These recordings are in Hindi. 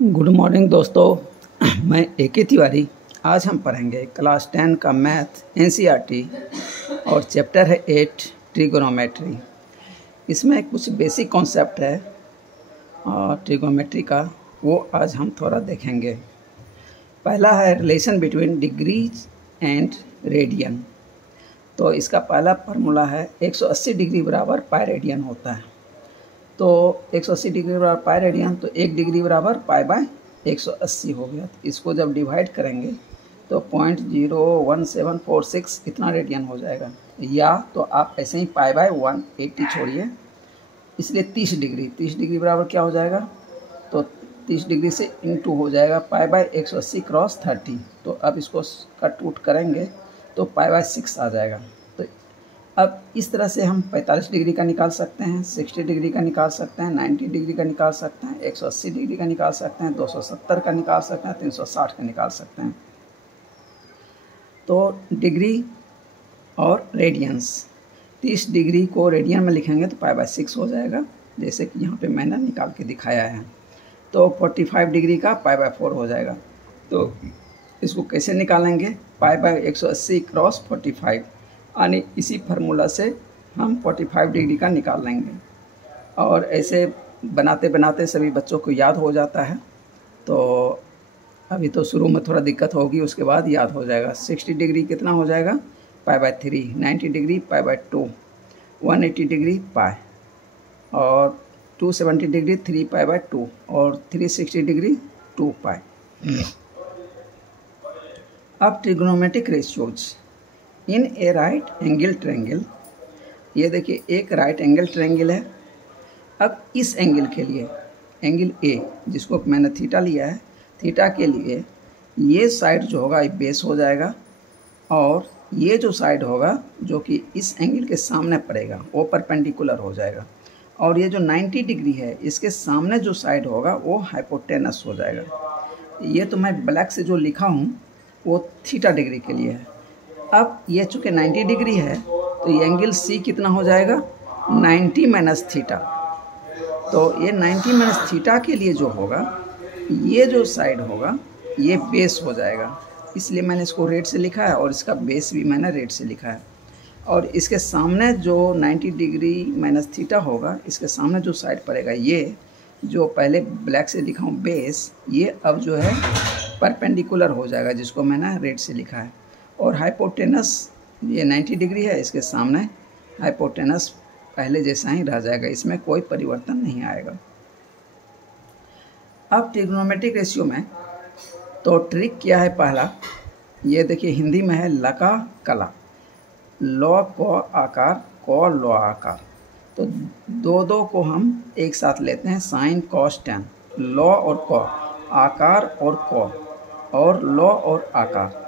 गुड मॉर्निंग दोस्तों। मैं ए.के. तिवारी। आज हम पढ़ेंगे क्लास 10 का मैथ एनसीईआरटी और चैप्टर है 8 ट्रिगोनोमेट्री। इसमें कुछ बेसिक कॉन्सेप्ट है और ट्रिगोनोमेट्री का, वो आज हम थोड़ा देखेंगे। पहला है relation between degrees and radian. तो इसका पहला फार्मूला है 180 डिग्री बराबर पाई रेडियन होता है। तो 180 डिग्री बराबर पाई रेडियन, तो 1 डिग्री बराबर पाई बाय 180 हो गया। तो इसको जब डिवाइड करेंगे तो 0.01746 इतना रेडियन हो जाएगा। या तो आप ऐसे ही पाई बाय 180 छोड़िए, इसलिए 30 डिग्री बराबर क्या हो जाएगा, तो 30 डिग्री से इंटू हो जाएगा पाई बाय 180 क्रॉस 30। तो अब इसको कट आउट करेंगे तो पाई बाय 6 आ जाएगा। तो अब इस तरह से हम 45 डिग्री का निकाल सकते हैं, 60 डिग्री का निकाल सकते हैं, 90 डिग्री का निकाल सकते हैं, 180 डिग्री का निकाल सकते हैं, 270 का निकाल सकते हैं, 360 का निकाल सकते हैं। तो डिग्री और रेडियंस, 30 डिग्री को रेडियन में लिखेंगे तो पाई बाय 6 हो जाएगा, जैसे कि यहाँ पे मैंने निकाल के दिखाया है। तो 45 डिग्री का पाई बाय 4 हो जाएगा। तो इसको कैसे निकालेंगे, पाई बाय 180 क्रॉस 45, यानी इसी फार्मूला से हम 45 डिग्री का निकाल लेंगे। और ऐसे बनाते बनाते सभी बच्चों को याद हो जाता है। तो अभी तो शुरू में थोड़ा दिक्कत होगी, उसके बाद याद हो जाएगा। 60 डिग्री कितना हो जाएगा, pi by 3, 90 degree pi by 2, 180 degree pi, और 270 डिग्री 3 पाई बाय 2, और 360 डिग्री 2 पाई। अब ट्रिग्नोमेट्रिक रेशियोज इन ए राइट एंगल ट्रायंगल। ये देखिए एक राइट एंगल ट्रायंगल है। अब इस एंगल के लिए, एंगल ए जिसको मैंने थीटा लिया है, थीटा के लिए ये साइड जो होगा ये बेस हो जाएगा, और ये जो साइड होगा जो कि इस एंगल के सामने पड़ेगा वो परपेंडिकुलर हो जाएगा। और ये जो 90 डिग्री है इसके सामने जो साइड होगा वो हाइपोटेनस हो जाएगा। ये तो मैं ब्लैक से जो लिखा हूँ वो थीटा डिग्री के लिए है। अब ये चूँकि 90 डिग्री है तो ये एंगल सी कितना हो जाएगा, 90 माइनस थीटा। तो ये 90 माइनस थीटा के लिए जो होगा, ये जो साइड होगा ये बेस हो जाएगा, इसलिए मैंने इसको रेड से लिखा है, और इसका बेस भी मैंने रेड से लिखा है। और इसके सामने जो 90 डिग्री माइनस थीटा होगा, इसके सामने जो साइड पड़ेगा, ये जो पहले ब्लैक से लिखा हूँ बेस, ये अब जो है परपेंडिकुलर हो जाएगा, जिसको मैंने रेड से लिखा है। और हाइपोटेनस ये 90 डिग्री है, इसके सामने हाइपोटेनस पहले जैसा ही रह जाएगा, इसमें कोई परिवर्तन नहीं आएगा। अब ट्रिग्नोमेट्रिक रेशियो में तो ट्रिक क्या है, पहला ये देखिए हिंदी में है लका कला, लॉ को आकार को लॉ आकार। तो दो को हम एक साथ लेते हैं, साइन कॉस टेन, लॉ और कॉ, आकार और कॉ, और लॉ और आकार।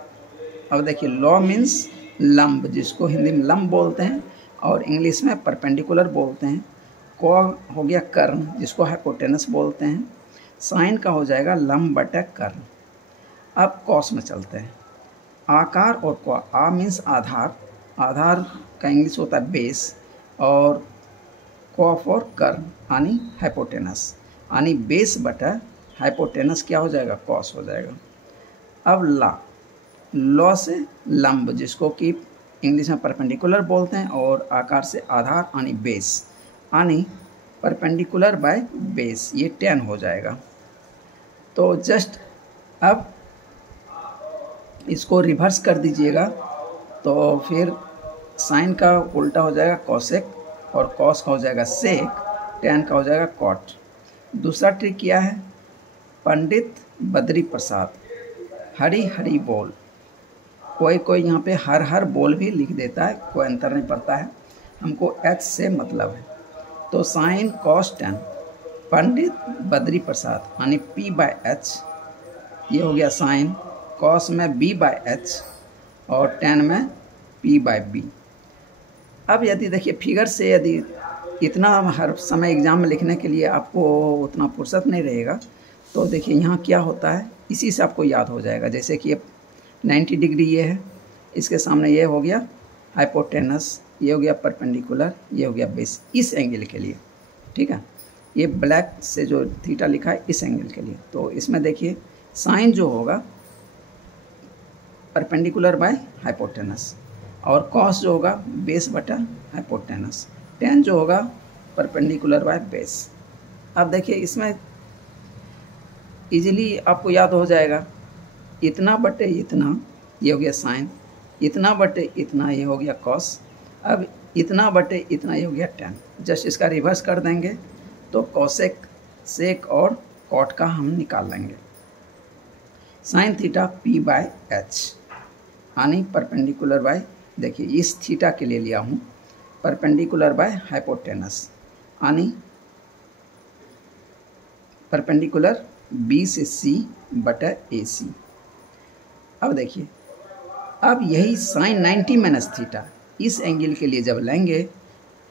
अब देखिए लॉ मीन्स लंब, जिसको हिंदी में लंब बोलते हैं और इंग्लिश में परपेंडिकुलर बोलते हैं। कॉ हो गया कर्ण, जिसको हाइपोटेनस बोलते हैं। साइन का हो जाएगा लंब बटा कर्ण। अब कॉस में चलते हैं, आकार और कॉ, आ मीन्स आधार, आधार का इंग्लिश होता है बेस, और कॉ फॉर कर्ण यानी हाइपोटेनस, यानी बेस बटा हाइपोटेनस क्या हो जाएगा, कॉस हो जाएगा। अब लॉ से लंब, जिसको कि इंग्लिश में परपेंडिकुलर बोलते हैं, और आकार से आधार यानी बेस, यानी परपेंडिकुलर बाय बेस, ये 10 हो जाएगा। तो जस्ट अब इसको रिवर्स कर दीजिएगा, तो फिर साइन का उल्टा हो जाएगा कॉसेक, और कॉस का हो जाएगा सेक, 10 का हो जाएगा कॉट। दूसरा ट्रिक क्या है, पंडित बद्री प्रसाद हरी हरी बोल। कोई यहाँ पे हर हर बोल भी लिख देता है, कोई अंतर नहीं पड़ता है, हमको एच से मतलब है। तो साइन कॉस 10, पंडित बद्री प्रसाद यानी पी बाय एच, ये हो गया साइन, कॉस में बी बाय एच, और 10 में पी बाय बी। अब यदि देखिए फिगर से, यदि इतना हर समय एग्जाम में लिखने के लिए आपको उतना फुर्सत नहीं रहेगा, तो देखिए यहाँ क्या होता है, इसी से आपको याद हो जाएगा। जैसे कि ये 90 डिग्री ये है, इसके सामने ये हो गया हाइपोटेनस, ये हो गया परपेंडिकुलर, ये हो गया बेस, इस एंगल के लिए, ठीक है। ये ब्लैक से जो थीटा लिखा है इस एंगल के लिए। तो इसमें देखिए साइन जो होगा परपेंडिकुलर बाय हाइपोटेनस, और कॉस जो होगा बेस बटा हाइपोटेनस, टेन जो होगा परपेंडिकुलर बाय बेस। अब देखिए इसमें इजीली आपको याद हो जाएगा, इतना बटे इतना ये हो गया साइन, इतना बटे इतना ये हो गया कॉस, अब इतना बटे इतना ये हो गया टेन। जस्ट इसका रिवर्स कर देंगे तो कॉसेक, सेक और कॉट का हम निकाल लेंगे। Sine theta P bye H यानी परपेंडिकुलर बाय, देखिए इस थीटा के लिए लिया हूँ परपेंडिकुलर बाय हाइपोटेनस यानी परपेंडिकुलर बी से सी बटा ए सी। अब देखिए अब यही साइन 90 माइनस थीटा इस एंगल के लिए जब लेंगे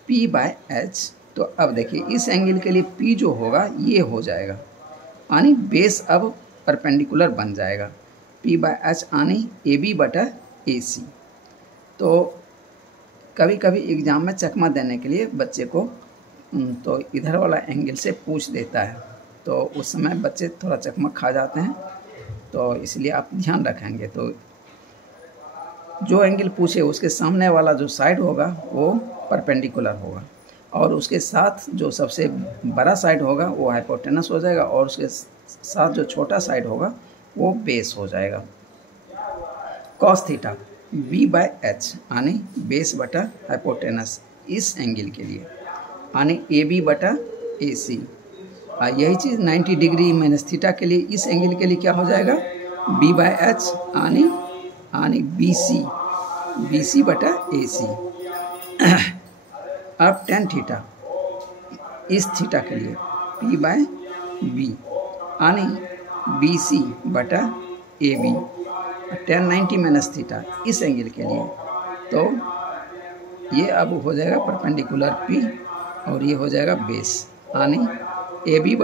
P बाय एच, तो अब देखिए इस एंगल के लिए P जो होगा ये हो जाएगा यानी बेस अब परपेंडिकुलर बन जाएगा, P बाय एच यानी ए बी बटा ए सी। तो कभी कभी एग्ज़ाम में चकमा देने के लिए बच्चे को तो इधर वाला एंगल से पूछ देता है, तो उस समय बच्चे थोड़ा चकमा खा जाते हैं, तो इसलिए आप ध्यान रखेंगे। तो जो एंगल पूछे उसके सामने वाला जो साइड होगा वो परपेंडिकुलर होगा, और उसके साथ जो सबसे बड़ा साइड होगा वो हाइपोटेनस हो जाएगा, और उसके साथ जो छोटा साइड होगा वो बेस हो जाएगा। Cos theta B by H यानी बेस बटा हाइपोटेनस इस एंगल के लिए यानी ए बी बटा ए सी। यही चीज़ 90 डिग्री माइनस थीटा के लिए इस एंगल के लिए क्या हो जाएगा बी बाय एच यानी बी सी बटा ए सी। अब टेन थीटा इस थीटा के लिए पी बाय बी यानी बी सी बटा ए बी, 1090 माइनस थीटा इस एंगल के लिए, तो ये अब हो जाएगा परपेंडिकुलर पी और ये हो जाएगा बेस यानी ए बी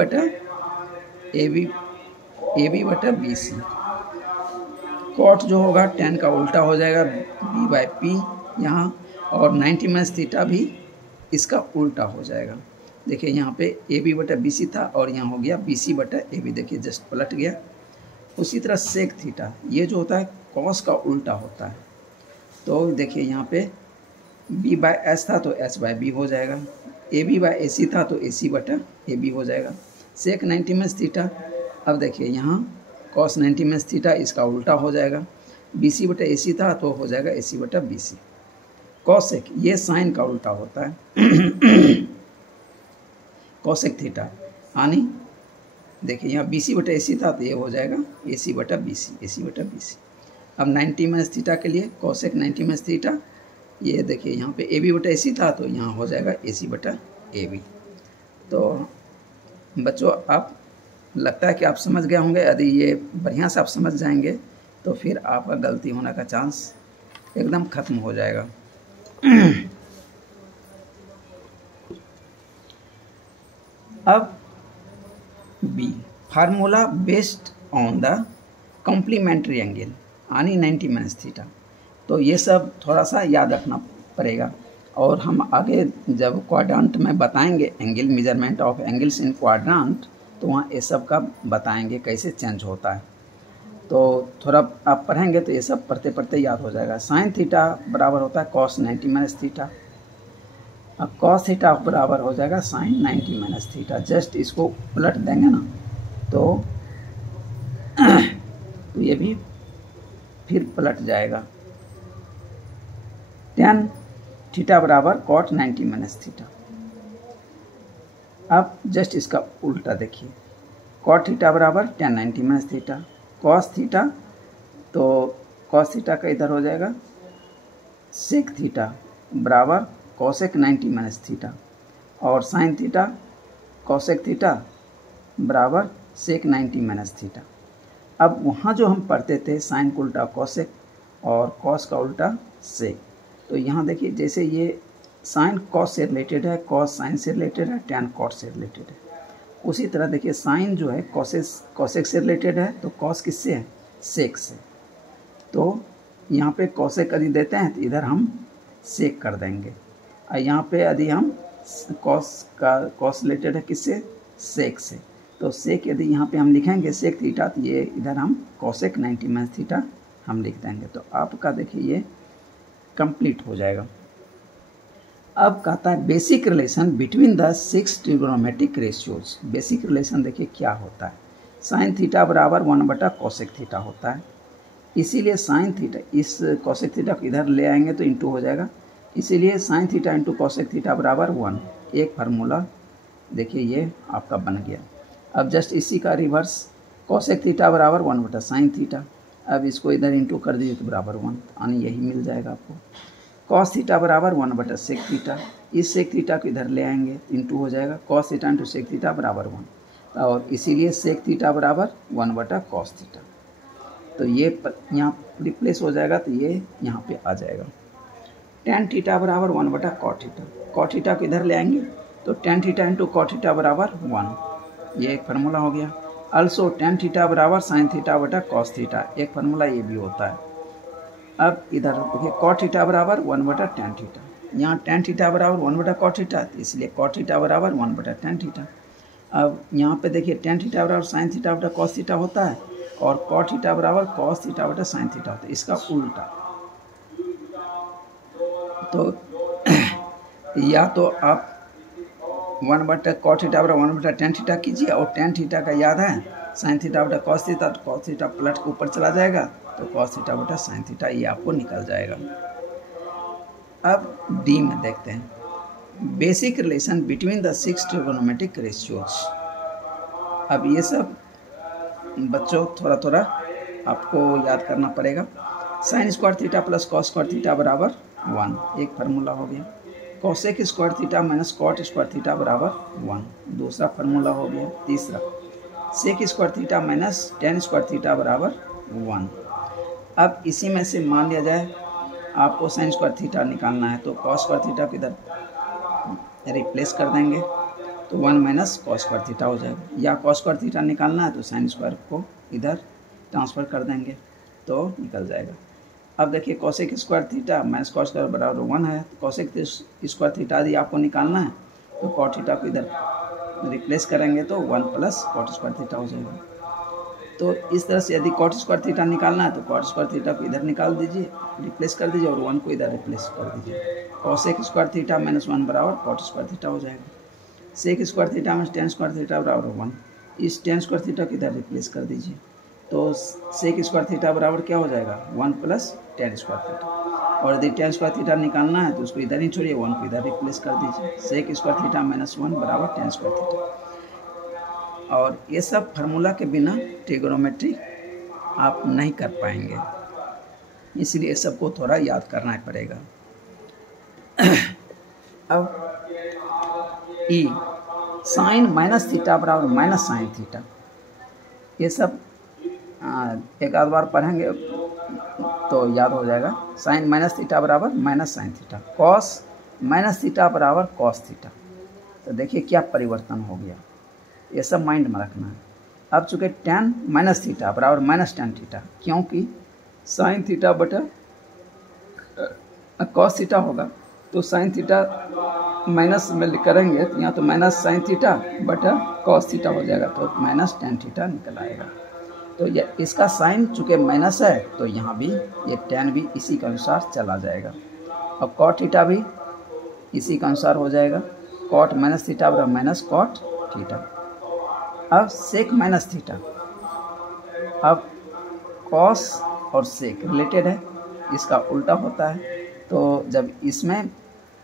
बटा बी सी। कॉट जो होगा 10 का उल्टा हो जाएगा बी बाय पी यहाँ, और 90 माइनस थीटा भी इसका उल्टा हो जाएगा। देखिए यहाँ पे ए बी बटा बी सी था और यहाँ हो गया बी सी बटा ए बी, देखिए जस्ट पलट गया। उसी तरह सेक थीटा ये जो होता है कॉस का उल्टा होता है, तो देखिए यहाँ पे बी बाय एच था तो एच बाय बी हो जाएगा, ए बी बाय ए सी था तो ए सी बटा ए बी हो जाएगा। सेक 90 माइनस थीटा, अब देखिए यहाँ कॉस 90 माइनस थीटा इसका उल्टा हो जाएगा, बी सी बटा ए सी था तो हो जाएगा ए सी बटा बी सी। कॉसेक ये साइन का उल्टा होता है कॉसेक थीटा यानी देखिए यहाँ बी सी बटा ए सी था तो ये हो जाएगा ए सी बटा बी सी, ए सी बटा बी सी। अब 90 माइनस थीटा के लिए कॉसेक 90 माइनस थीटा, ये देखिए यहाँ पे ए बी बटा ए सी था तो यहाँ हो जाएगा ए सी बटा ए बी। तो बच्चों आप लगता है कि आप समझ गए होंगे, यदि ये बढ़िया से आप समझ जाएंगे तो फिर आपका गलती होने का चांस एकदम ख़त्म हो जाएगा। अब बी formula based on the complementary angle यानी 90 माइनस थीटा, तो ये सब थोड़ा सा याद रखना पड़ेगा, और हम आगे जब क्वाड्रेंट में बताएंगे angle measurement of angles in quadrant, तो वहाँ ये सब का बताएंगे कैसे चेंज होता है। तो थोड़ा आप पढ़ेंगे तो ये सब पढ़ते पढ़ते याद हो जाएगा। साइन थीटा बराबर होता है कॉस 90 माइनस थीटा, अब कॉस थीटा बराबर हो जाएगा साइन 90 माइनस थीटा। जस्ट इसको उलट देंगे ना तो ये भी फिर पलट जाएगा। tan थीटा बराबर कॉट 90 माइनस थीटा। अब जस्ट इसका उल्टा देखिए, कॉट थीटा बराबर tan 90 minus theta. Cos theta तो कॉस थीटा का इधर हो जाएगा सेक थीटा बराबर कॉसेक 90 माइनस थीटा, और साइन थीटा कॉसेक थीटा बराबर सेक 90 माइनस थीटा। अब वहाँ जो हम पढ़ते थे साइन का उल्टा कॉसेक और कॉस का उल्टा सेक, तो यहाँ देखिए जैसे ये साइन कॉस से रिलेटेड है, कॉस साइन से रिलेटेड है, टैन कॉट से रिलेटेड है। उसी तरह देखिए साइन जो है कॉसेक से रिलेटेड है, तो कॉस किससे है सेक से, तो यहाँ पे कॉसेक यदि देते हैं तो इधर हम सेक कर देंगे, और यहाँ पे यदि हम कॉस रिलेटेड है किससे सेक से। तो सेक यदि यहाँ पे हम लिखेंगे सेक थीटा, तो ये इधर हम कोसेक 90 माइनस थीटा हम लिख देंगे। तो आपका देखिए ये कंप्लीट हो जाएगा। अब कहता है basic relation between the 6 trigonometric ratios. Basic relation देखिए क्या होता है, साइन थीटा बराबर 1 बटा कोसेक थीटा होता है। इसीलिए साइन थीटा, इस कोसेक थीटा को इधर ले आएंगे तो इंटू हो जाएगा, इसीलिए sine theta into cosec theta बराबर 1। एक फार्मूला देखिए ये आपका बन गया। अब जस्ट इसी का रिवर्स, कोसेक थीटा बराबर 1 बटा साइन थीटा। अब इसको इधर इंटू कर दीजिए तो बराबर 1, यानी यही मिल जाएगा आपको। कॉस थीटा बराबर 1 बटा सेक थीटा, इस सेक थीटा को इधर ले आएंगे इंटू हो जाएगा, cos theta into sec theta बराबर 1, और इसीलिए सेक थीटा बराबर 1 बटा कॉस थीटा। तो ये यहाँ रिप्लेस हो जाएगा, तो ये यहाँ पे आ जाएगा। टेन थीटा बराबर 1 बटा कॉट थीटा, कॉट थीटा को इधर ले आएंगे तो tan theta into cot theta बराबर 1, ये एक फार्मूला हो गया। अल्सो टेन थीटा बराबर साइन थीटा बटा कॉस थीटा, एक फार्मूला ये भी होता है। अब इधर देखिए कॉट थीटा बराबर 1 बटा टेन थीटा, यहाँ टेन थीटा बराबर 1 बटा कॉट थीटा, तो इसलिए कॉट थीटा बराबर 1 बटा टेन थीटा। अब यहाँ पे देखिए टेन थीटा बराबर साइन थीटा बटा कॉस थीटा होता है, और कॉट थीटा बराबर कॉस थीटा बटा साइन थीटा होता है, इसका उल्टा। तो या तो आप 1 बटा कॉट थीटा बराबर 1 बटा टेन थीटा कीजिए, और टेन थीटा का याद है साइन थीटा बटा कॉस थीटा, तो कॉस थीटा पलट के ऊपर चला जाएगा, तो कॉस थीटा बटा साइन थीटा ये आपको निकल जाएगा। अब डी में देखते हैं basic relation between the 6 trigonometric ratios. अब ये सब बच्चों थोड़ा थोड़ा आपको याद करना पड़ेगा। Sine square theta plus cos square theta बराबर 1, एक फार्मूला हो गया। Cosec square theta minus cot square theta बराबर 1, दूसरा फार्मूला हो गया। तीसरा sec square theta minus tan square theta बराबर 1। अब इसी में से मान लिया जाए आपको साइन स्क्वायर थीटा निकालना है, तो कॉस स्क्वायर थीटा को इधर रिप्लेस कर देंगे, तो 1 माइनस कॉस स्क्वायर थीटा हो जाएगा। या कॉस स्क्वायर थीटा निकालना है तो साइन स्क्वायर को इधर ट्रांसफ़र कर देंगे तो निकल जाएगा। अब देखिए cosec square theta minus cos square बराबर 1 है, तो कोसेक स्क्वायर थीटा यदि आपको निकालना है तो कॉट थीटा को इधर रिप्लेस करेंगे तो 1 प्लस कॉट स्क्वायर थीटा हो जाएगा। तो इस तरह से यदि कॉट स्क्वायर थीटा निकालना है तो कॉट स्क्वायर थीटा को इधर निकाल दीजिए, रिप्लेस कर दीजिए, और 1 को इधर रिप्लेस कर दीजिए। कोसेक स्क्वायर थीटा माइनस 1 बराबर कॉट स्क्वायर थीटा हो जाएगा। Sec square theta minus tan square theta बराबर 1, इस टेन स्क्वायर थीटा को इधर रिप्लेस कर दीजिए, तो सेक स्क्वायर थीटा बराबर क्या हो जाएगा 1 प्लस टेन स्क्वायर थीटा। और यदि टेन स्क्वायर थीटा निकालना है तो उसको इधर ही छोड़िए, 1 को इधर रिप्लेस कर दीजिए। सेक स्क्वायर थीटा माइनस 1 बराबर टेन स्क्वायर थीटा। और ये सब फार्मूला के बिना ट्रिग्नोमेट्री आप नहीं कर पाएंगे, इसलिए सबको थोड़ा याद करना पड़ेगा। अब ई साइन माइनस थीटा बराबर माइनस साइन थीटा, ये सब एक आध बार पढ़ेंगे तो याद हो जाएगा। साइन माइनस थीटा बराबर minus sine theta, cos minus theta बराबर कॉस थीटा। तो देखिए क्या परिवर्तन हो गया, ये सब माइंड में रखना है। अब चूँकि टेन माइनस थीटा बराबर माइनस टेन थीटा, क्योंकि साइन थीटा बटा कॉस थीटा होगा, तो साइन थीटा माइनस में करेंगे तो यहाँ तो माइनस साइन थीटा बटा कॉस थीटा हो जाएगा, तो माइनस टेन थीटा निकल आएगा। तो ये इसका साइन चूँकि माइनस है तो यहाँ भी ये टेन भी इसी के अनुसार चला जाएगा, और कॉट थीटा भी इसी के अनुसार हो जाएगा। कॉट माइनस थीटा बराबर माइनस कॉट थीटा। अब सेक माइनस थीटा, अब कॉस और सेक रिलेटेड है, इसका उल्टा होता है। तो जब इसमें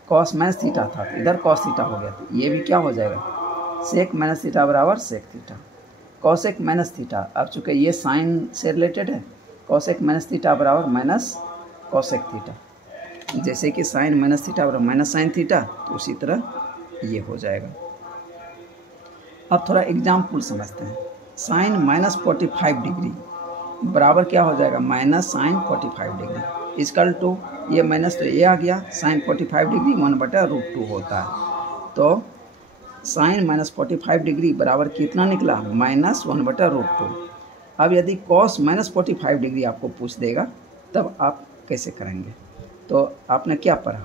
कॉस माइनस थीटा था तो इधर कॉस थीटा हो गया, तो ये भी क्या हो जाएगा सेक माइनस थीटा बराबर sec theta. Cosec minus theta, अब चूँकि ये साइन से रिलेटेड है, कॉसेक माइनस थीटा बराबर माइनस कॉसेक थीटा। जैसे कि साइन माइनस थीटा बराबर माइनस साइन थीटा, तो उसी तरह ये हो जाएगा। अब थोड़ा एग्जाम्पल समझते हैं। साइन माइनस 45 डिग्री बराबर क्या हो जाएगा minus sine 45 degree, equal to ये माइनस तो ये आ गया, साइन 45 डिग्री 1/√2 होता है। तो साइन माइनस 45 डिग्री बराबर कितना निकला माइनस 1/√2। अब यदि कॉस माइनस 45 डिग्री आपको पूछ देगा तब आप कैसे करेंगे, तो आपने क्या पढ़ा,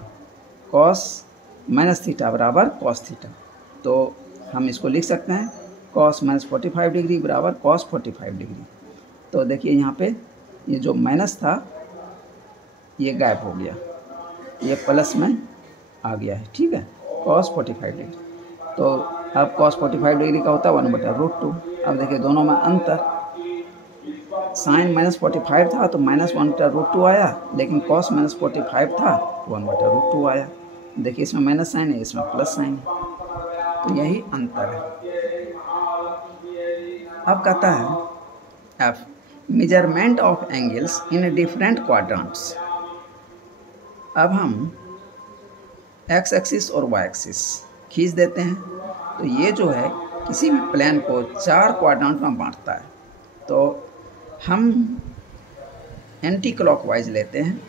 कॉस माइनस थीटा बराबर कॉस थीटा। तो हम इसको लिख सकते हैं cos -45 डिग्री बराबर cos 45 डिग्री। तो देखिए यहाँ पे ये जो माइनस था ये गायब हो गया, ये प्लस में आ गया है, ठीक है, cos 45 डिग्री। तो अब cos 45 डिग्री का होता है 1/√2। अब देखिए दोनों में अंतर, साइन -45 था तो -1/√2 आया, लेकिन cos -45 था तो 1/√2 आया। देखिए इसमें माइनस साइन है, इसमें प्लस साइन है, तो यही अंतर है। अब कहता है F measurement of angles in different quadrants. अब हम एक्स एक्सिस और वाई एक्सिस खींच देते हैं। तो ये जो है किसी भी प्लेन को 4 क्वाड्रेंट में बांटता है। तो हम एंटी क्लॉकवाइज लेते हैं।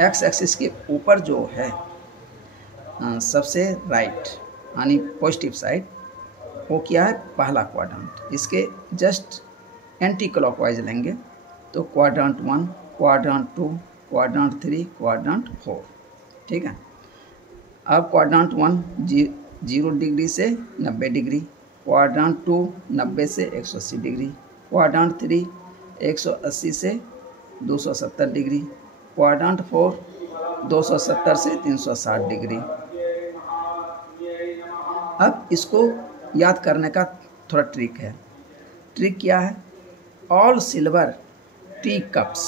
एक्स एक्सिस के ऊपर जो है सबसे राइट यानी पॉजिटिव साइड, वो क्या है, पहला क्वाड्रेंट। इसके जस्ट एंटी क्लॉकवाइज लेंगे तो क्वाड्रेंट 1, क्वाड्रेंट 2, क्वाड्रेंट 3, क्वाड्रेंट 4, ठीक है। अब क्वाड्रेंट 1 0 डिग्री से 90 डिग्री, क्वाड्रेंट 2 90 से 180 डिग्री, क्वाड्रेंट 3 180 से 270 डिग्री, क्वाड्रेंट 4 270 से 360 डिग्री। अब इसको याद करने का थोड़ा ट्रिक है। ट्रिक क्या है, all silver T cups,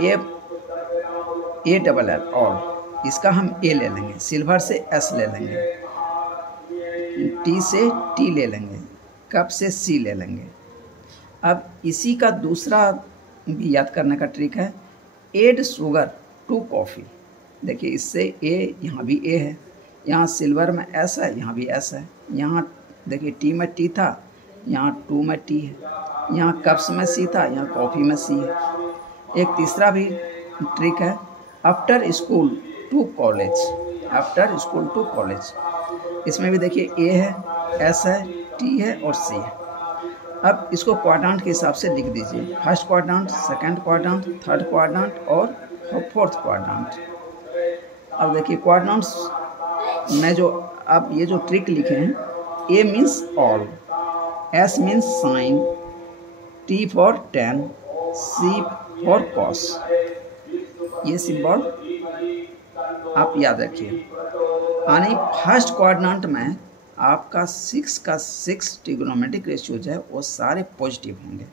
A double L all, इसका हम ए ले लेंगे, सिल्वर से एस ले लेंगे, टी से टी ले लेंगे, कप से सी ले लेंगे। अब इसी का दूसरा भी याद करने का ट्रिक है, एड शुगर टू कॉफ़ी। देखिए इससे ए, यहाँ भी ए है, यहाँ सिल्वर में एस है, यहाँ भी एस है, यहाँ देखिए टी में टी था, यहाँ 2 में टी है, यहाँ कप्स में सी था, यहाँ कॉफ़ी में सी है। एक तीसरा भी ट्रिक है, after school to college, after school to college, इसमें भी देखिए ए है, एस है, टी है और सी है। अब इसको क्वाड्रेंट के हिसाब से लिख दीजिए, first quadrant, second quadrant, third quadrant और फोर्थ क्वाड्रेंट। अब देखिए क्वाड्रेंट्स में जो अब ये जो ट्रिक लिखे हैं, A means all, S means sine, T for tan, C for cos. ये सिंबल आप याद रखिए। यानी फर्स्ट क्वाड्रेंट में आपका 6 का 6 ट्रिग्नोमेट्रिक रेशियो जो है वो सारे पॉजिटिव होंगे,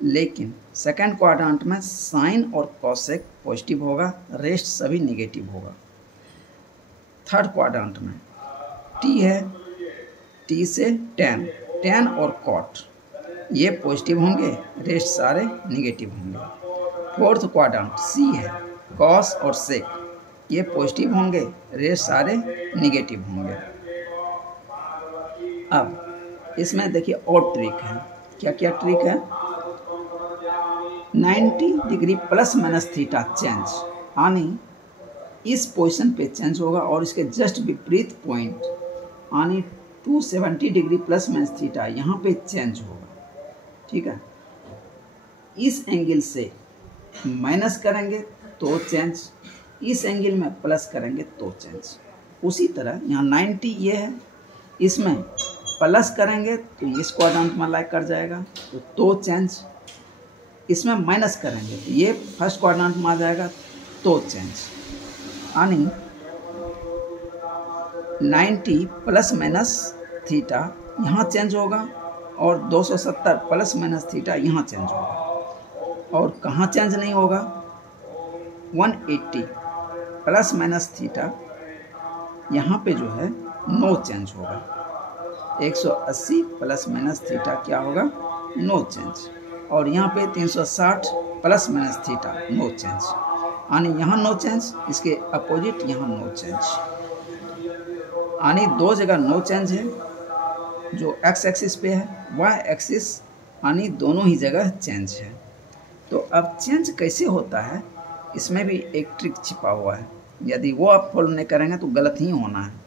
लेकिन सेकंड क्वाड्रेंट में साइन और कॉसेक पॉजिटिव होगा, रेस्ट सभी नेगेटिव होगा। थर्ड क्वाड्रेंट में टी है, टी से टेन, टेन और कॉट ये पॉजिटिव होंगे, रेस्ट सारे नेगेटिव होंगे। फोर्थ क्वाड्रेंट सी है, कॉस और सेक ये पॉजिटिव होंगे, रेस्ट सारे नेगेटिव होंगे। अब इसमें देखिए और ट्रिक है, क्या क्या ट्रिक है, 90 degree plus minus theta change, यानी इस पोजीशन पे चेंज होगा और इसके जस्ट विपरीत पॉइंट यानी 270 डिग्री प्लस माइनस थीटा यहाँ पे चेंज होगा, ठीक है। इस एंगल से माइनस करेंगे तो चेंज, इस एंगल में प्लस करेंगे तो चेंज। उसी तरह यहाँ 90 ये है, इसमें प्लस करेंगे तो इस क्वाड्रेंट में लाइक कर जाएगा तो चेंज, इसमें माइनस करेंगे तो ये फर्स्ट क्वाड्रेंट में आ जाएगा तो चेंज। यानी 90 प्लस माइनस थीटा यहाँ चेंज होगा और 270 प्लस माइनस थीटा यहाँ चेंज होगा। और कहाँ चेंज नहीं होगा, 180 प्लस माइनस थीटा यहाँ पे जो है नो चेंज होगा। 180 प्लस माइनस थीटा क्या होगा, नो चेंज। और यहाँ पे 360 plus minus theta no change, यानी यहाँ नो चेंज, इसके अपोजिट यहाँ नो चेंज। यानी दो जगह नो चेंज है, जो एक्स एक्सिस पे है, वाई एक्सिस यानी दोनों ही जगह चेंज है। तो अब चेंज कैसे होता है, इसमें भी एक ट्रिक छिपा हुआ है, यदि वो आप फॉलो नहीं करेंगे तो गलत ही होना है।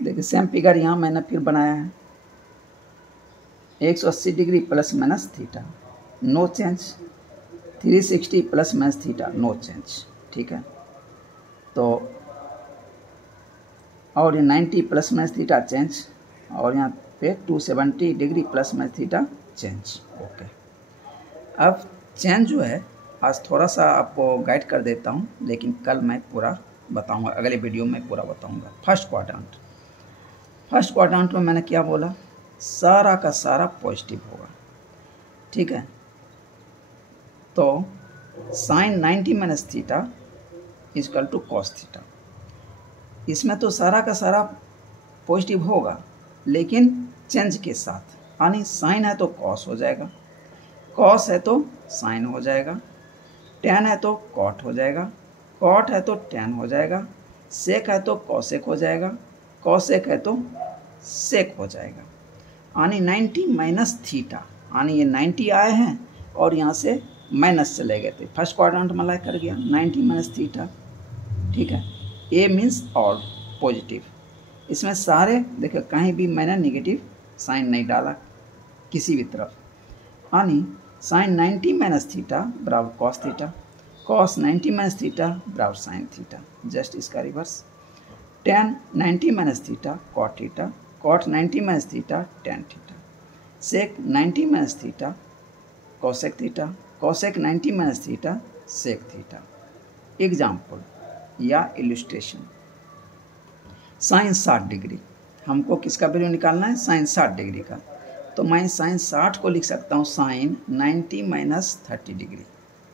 देखिए सेम फिगर यहाँ मैंने फिर बनाया है, 180 degree plus minus theta no change, 360 plus minus theta no change, ठीक है। तो और ये 90 प्लस माइनस थीटा चेंज, और यहाँ पे 270 degree plus minus theta change, okay. अब चेंज जो है आज थोड़ा सा आपको गाइड कर देता हूँ, लेकिन कल मैं पूरा बताऊँगा, अगले वीडियो में पूरा बताऊँगा। फर्स्ट क्वाड्रेंट में मैंने क्या बोला, सारा का सारा पॉजिटिव होगा, ठीक है। तो sine 90 minus theta equal to cos theta, इसमें तो सारा का सारा पॉजिटिव होगा, लेकिन चेंज के साथ, यानी साइन है तो कॉस हो जाएगा, कॉस है तो साइन हो जाएगा, टेन है तो कॉट हो जाएगा, कॉट है तो टेन हो जाएगा, सेक है तो कॉसेक हो जाएगा, कॉसेक है तो सेक हो जाएगा। यानी 90 माइनस थीटा, यानी ये 90 आए हैं और यहाँ से माइनस चले गए थे, फर्स्ट क्वाड्रेंट में लाइक कर गया 90 माइनस थीटा, ठीक है। ए मीन्स और पॉजिटिव, इसमें सारे देखिए कहीं भी मैंने नेगेटिव साइन नहीं डाला किसी भी तरफ, यानी साइन 90 माइनस थीटा बराबर cos theta, cos 90 minus theta बराबर साइन थीटा, जस्ट इसका reverse. Tan 90 minus theta cot theta, cot 90 minus theta tan theta, sec 90 minus theta cosec theta, cosec 90 minus theta sec theta. Example या इल्यूस्ट्रेशन, साइन 60 डिग्री, हमको किसका वैल्यू निकालना है, साइन 60 डिग्री का। तो मैं साइन 60 को लिख सकता हूँ साइन 90 माइनस 30 डिग्री,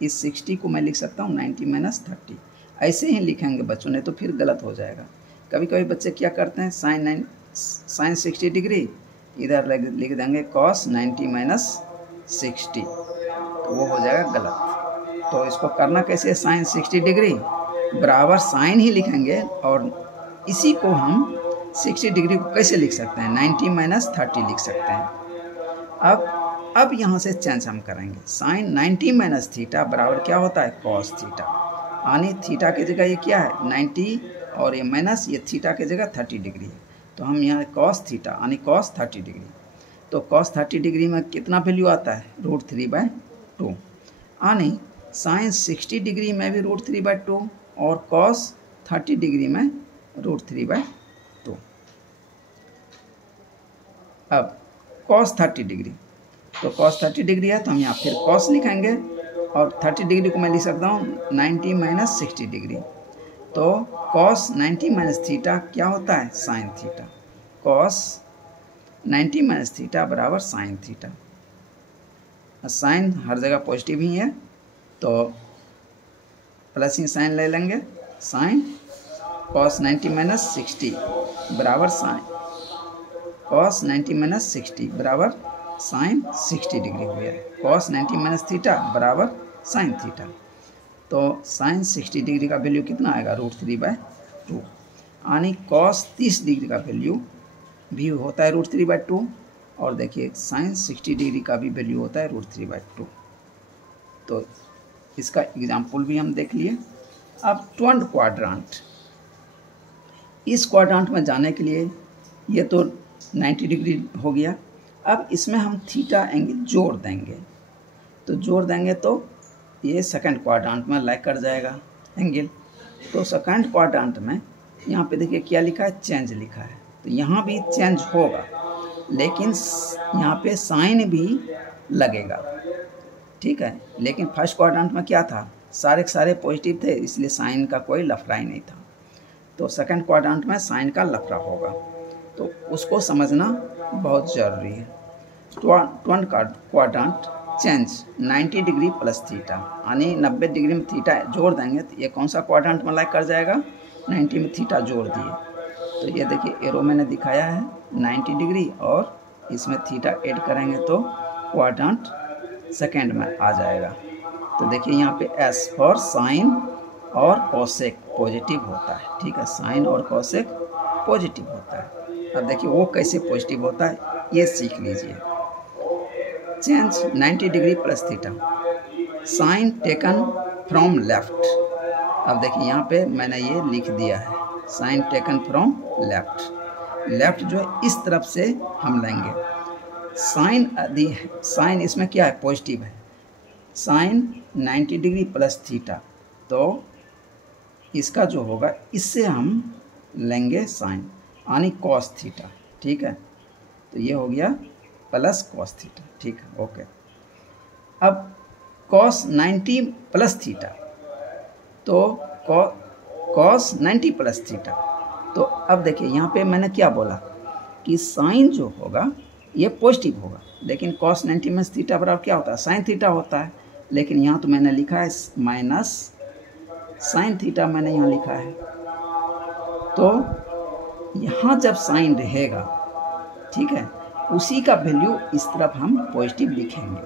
इस 60 को मैं लिख सकता हूँ 90 माइनस 30, ऐसे ही लिखेंगे बच्चों ने तो फिर गलत हो जाएगा। कभी कभी बच्चे क्या करते हैं, साइन 60 डिग्री इधर लिख देंगे कॉस 90 माइनस 60, तो वो हो जाएगा गलत। तो इसको करना कैसे, साइन 60 डिग्री बराबर साइन ही लिखेंगे, और इसी को हम 60 डिग्री को कैसे लिख सकते हैं, 90 माइनस 30 लिख सकते हैं। अब यहाँ से चेंज हम करेंगे, साइन 90 माइनस थीटा बराबर क्या होता है, कॉस थीटा, यानी थीटा की जगह ये क्या है 90 और ये माइनस, ये थीटा की जगह 30 डिग्री है, तो हम यहाँ कॉस थीटा यानी कॉस 30 डिग्री। तो कॉस 30 डिग्री में कितना वैल्यू आता है, √3/2, यानी साइन 60 डिग्री में भी √3/2 और कॉस 30 डिग्री में √3/2। अब कॉस 30 डिग्री, तो कॉस 30 डिग्री है तो हम यहाँ फिर कॉस लिखेंगे, और 30 डिग्री को मैं लिख सकता हूँ 90 माइनस 60 डिग्री। तो कॉस 90 माइनस थीटा क्या होता है, sine theta, cos 90 minus theta बराबर साइन थीटा। साइन हर जगह पॉजिटिव ही है तो प्लस ही साइन ले लेंगे, साइन कॉस 90 माइनस 60 बराबर साइन कॉस 90 माइनस 60 बराबर साइन 60 डिग्री हो गया, कॉस 90 माइनस थीटा बराबर साइन थीटा। तो साइन 60 डिग्री का वैल्यू कितना आएगा, √3/2, यानी कॉस 30 डिग्री का वैल्यू भी होता है √3/2, और देखिए साइन 60 डिग्री का भी वैल्यू होता है √3/2। तो इसका एग्जाम्पल भी हम देख लिए। अब ट्विन क्वाड्रेंट, इस क्वाड्रेंट में जाने के लिए ये तो 90 डिग्री हो गया, अब इसमें हम थीटा एंगल जोड़ देंगे, तो जोड़ देंगे तो ये सेकंड क्वाड्रेंट में लाइक कर जाएगा एंगल। तो सेकंड क्वाड्रेंट में यहाँ पे देखिए क्या लिखा है, चेंज लिखा है, तो यहाँ भी चेंज होगा, लेकिन यहाँ पे साइन भी लगेगा, ठीक है। लेकिन फर्स्ट क्वाड्रेंट में क्या था, सारे के सारे पॉजिटिव थे, इसलिए साइन का कोई लफड़ा ही नहीं था। तो सेकंड क्वाड्रेंट में साइन का लफड़ा होगा, तो उसको समझना बहुत ज़रूरी है। Twin quadrant change 90 degree plus theta, यानी 90 डिग्री में थीटा जोड़ देंगे तो ये कौन सा क्वाड्रेंट में लाइक कर जाएगा, 90 में थीटा जोड़ दिए, तो ये देखिए एरो मैंने दिखाया है 90 डिग्री, और इसमें थीटा ऐड करेंगे तो क्वाड्रेंट सेकेंड में आ जाएगा। तो देखिए यहाँ पे एस फॉर साइन और कोसेक पॉजिटिव होता है, ठीक है, साइन और कोसेक पॉजिटिव होता है। अब देखिए वो कैसे पॉजिटिव होता है ये सीख लीजिए। Change 90 degree plus theta, sine taken from left. अब देखिए यहाँ पे मैंने ये लिख दिया है, sine taken from left, left जो इस तरफ से हम लेंगे। साइन इसमें क्या है, पॉजिटिव है, साइन 90 डिग्री प्लस थीटा, तो इसका जो होगा इससे हम लेंगे साइन यानी कॉस थीटा। ठीक है, तो ये हो गया प्लस कॉस थीटा। ठीक है, ओके। अब कॉस 90 प्लस थीटा, तो कॉस 90 प्लस थीटा, तो अब देखिए यहाँ पे मैंने क्या बोला कि साइन जो होगा ये पॉजिटिव होगा, लेकिन कॉस 90 में थीटा बराबर क्या होता है, साइन थीटा होता है। लेकिन यहाँ तो मैंने लिखा है माइनस साइन थीटा, मैंने यहाँ लिखा है। तो यहाँ जब साइन रहेगा, ठीक है, उसी का वैल्यू इस तरफ हम पॉजिटिव लिखेंगे।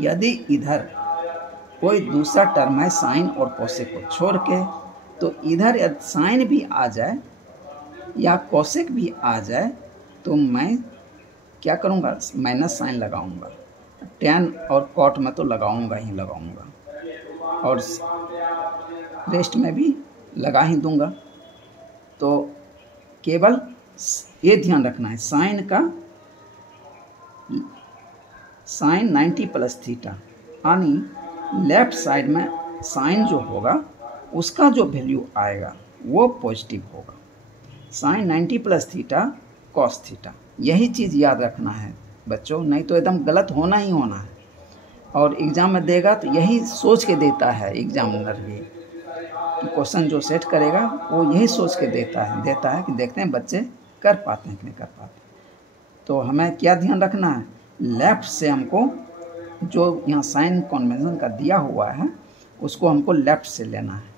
यदि इधर कोई दूसरा टर्म है साइन और कोसेक को छोड़ के, तो इधर यदि साइन भी आ जाए या कोसेक भी आ जाए तो मैं क्या करूँगा, माइनस साइन लगाऊंगा। टैन और कॉट में तो लगाऊंगा ही लगाऊंगा, और रेस्ट में भी लगा ही दूंगा। तो केवल ये ध्यान रखना है, साइन 90 प्लस थीटा यानी लेफ्ट साइड में साइन जो होगा उसका जो वैल्यू आएगा वो पॉजिटिव होगा। Sine 90 plus theta cos theta, यही चीज़ याद रखना है बच्चों, नहीं तो एकदम गलत होना ही होना है। और एग्ज़ाम में देगा तो यही सोच के देता है एग्जामिनर भी, कि क्वेश्चन जो सेट करेगा वो यही सोच के देता है कि देखते हैं बच्चे कर पाते हैं कि नहीं कर पाते। तो हमें क्या ध्यान रखना है, लेफ्ट से हमको जो यहाँ साइन कन्वेंशन का दिया हुआ है उसको हमको लेफ्ट से लेना है।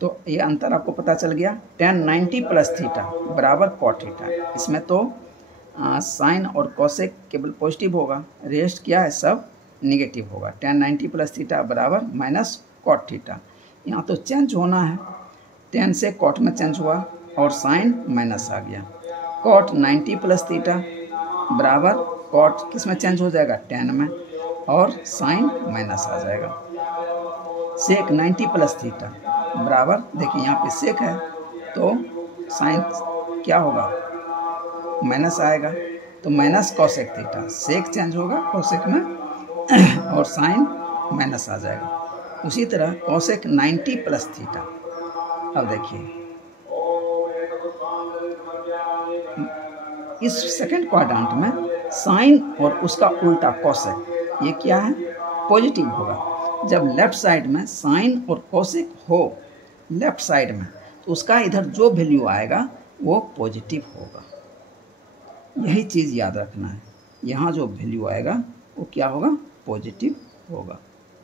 तो ये अंतर आपको पता चल गया। tan 90 प्लस थीटा बराबर कॉट थीटा, इसमें तो साइन और कोसेक केवल पॉजिटिव होगा, रेस्ट क्या है सब निगेटिव होगा। tan 90 प्लस थीटा बराबर माइनस कॉट थीटा, यहाँ तो चेंज होना है, tan से कॉट में चेंज हुआ और साइन माइनस आ गया। कॉट 90 प्लस थीटा बराबर कॉट किस में चेंज हो जाएगा, tan में, और साइन माइनस आ जाएगा। सेक 90 प्लस थीटा बराबर, देखिए यहाँ पे सेक है तो साइन क्या होगा, माइनस आएगा, तो माइनस कोसेक थीटा, सेक चेंज होगा कोसेक में और साइन माइनस आ जाएगा। उसी तरह कोसेक 90 प्लस थीटा, अब देखिए इस सेकंड क्वाड्रेंट में साइन और उसका उल्टा कोसेक, ये क्या है, पॉजिटिव होगा। जब लेफ्ट साइड में साइन और कोसेक हो लेफ्ट साइड में, तो उसका इधर जो वैल्यू आएगा वो पॉजिटिव होगा। यही चीज़ याद रखना है, यहाँ जो वैल्यू आएगा वो क्या होगा, पॉजिटिव होगा।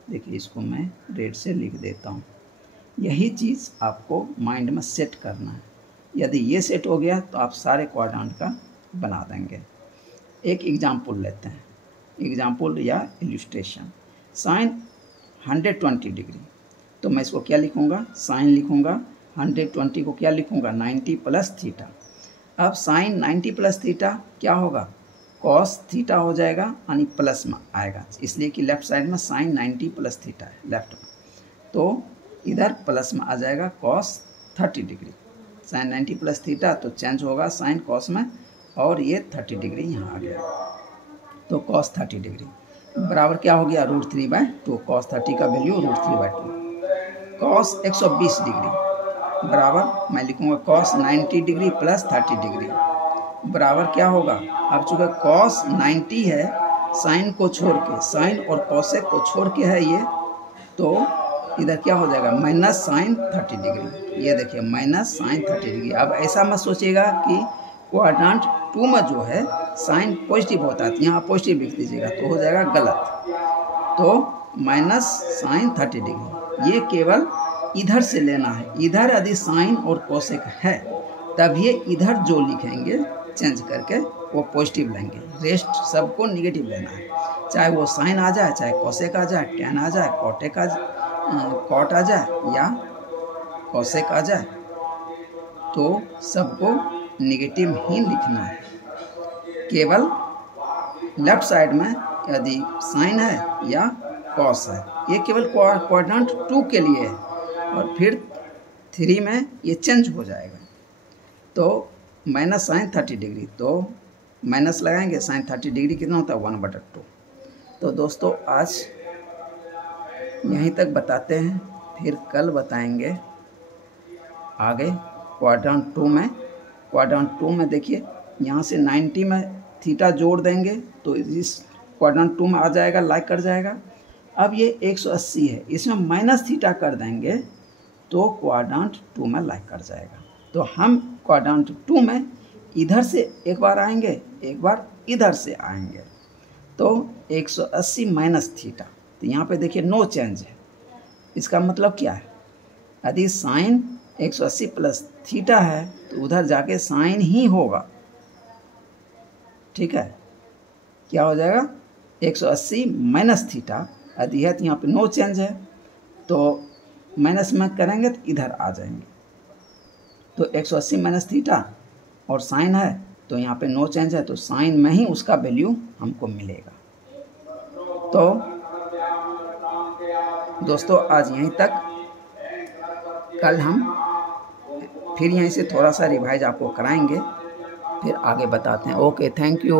देखिए इसको मैं रेड से लिख देता हूँ। यही चीज़ आपको माइंड में सेट करना है। यदि ये सेट हो गया तो आप सारे क्वाड्रेंट का बना देंगे। एक एग्जाम्पल लेते हैं, एग्जाम्पल या इल्यूस्ट्रेशन। साइन 120 डिग्री, तो मैं इसको क्या लिखूँगा, साइन लिखूँगा, 120 को क्या लिखूँगा, 90 प्लस थीटा। अब साइन 90 प्लस थीटा क्या होगा, कॉस थीटा हो जाएगा यानी प्लस में आएगा, इसलिए कि लेफ्ट साइड में साइन 90 प्लस थीटा है लेफ्ट में, तो इधर प्लस में आ जाएगा cos 30 degree. Sine 90 plus theta तो चेंज होगा साइन कॉस में, और ये 30 डिग्री यहाँ आ गया, तो कॉस 30 डिग्री बराबर क्या हो गया, √3/2। कॉस 30 का वैल्यू √3/2। कॉस 120 डिग्री बराबर मैं लिखूँगा कॉस 90 डिग्री प्लस 30 डिग्री बराबर क्या होगा, अब चूँकि कॉस 90 है, साइन को छोड़ के, साइन और कोसेक को छोड़ के है ये, तो इधर क्या हो जाएगा, माइनस साइन 30 डिग्री। ये देखिए माइनस साइन 30 डिग्री। अब ऐसा मत सोचिएगा कि क्वाड्रेंट 2 में जो है साइन पॉजिटिव होता है, तो यहाँ पॉजिटिव लिख दीजिएगा तो हो जाएगा गलत। तो माइनस साइन 30 डिग्री ये केवल इधर से लेना है। इधर यदि साइन और कोसेक है तब ये इधर जो लिखेंगे चेंज करके वो पॉजिटिव लेंगे, रेस्ट सबको निगेटिव लेना है। चाहे वो साइन आ जाए, चाहे कोसेक आ जाए, टैन आ जाए, कॉट आ जाए या कोसेक आ जाए, तो सबको निगेटिव ही लिखना है। केवल लेफ्ट साइड में यदि साइन है या कॉस है, ये केवल क्वाड्रेंट 2 के लिए है, और फिर 3 में ये चेंज हो जाएगा। तो माइनस साइन 30 डिग्री, तो माइनस लगाएंगे, साइन 30 डिग्री कितना होता है, 1/2। तो दोस्तों आज यहीं तक बताते हैं, फिर कल बताएंगे आगे क्वाड्रेंट 2 में। क्वाड्रेंट 2 में देखिए यहाँ से 90 में थीटा जोड़ देंगे तो इस क्वाड्रेंट 2 में आ जाएगा, लाइक कर जाएगा। अब ये 180 है, इसमें माइनस थीटा कर देंगे तो क्वाड्रेंट 2 में लाइक कर जाएगा। तो हम क्वाड्रेंट 2 में इधर से एक बार आएंगे, एक बार इधर से आएंगे, तो 180 माइनस थीटा, तो यहाँ पे देखिए नो चेंज है। इसका मतलब क्या है, यदि साइन 180 प्लस थीटा है तो उधर जाके साइन ही होगा, ठीक है। क्या हो जाएगा, 180 माइनस थीटा, यदि है तो यहाँ पे नो चेंज है, तो माइनस में करेंगे तो इधर आ जाएंगे, तो 180 माइनस थीटा और साइन है तो यहाँ पे नो चेंज है, तो साइन में ही उसका वैल्यू हमको मिलेगा। तो दोस्तों आज यहीं तक, कल हम फिर यहीं से थोड़ा सा रिवाइज आपको कराएंगे, फिर आगे बताते हैं। Okay, thank you.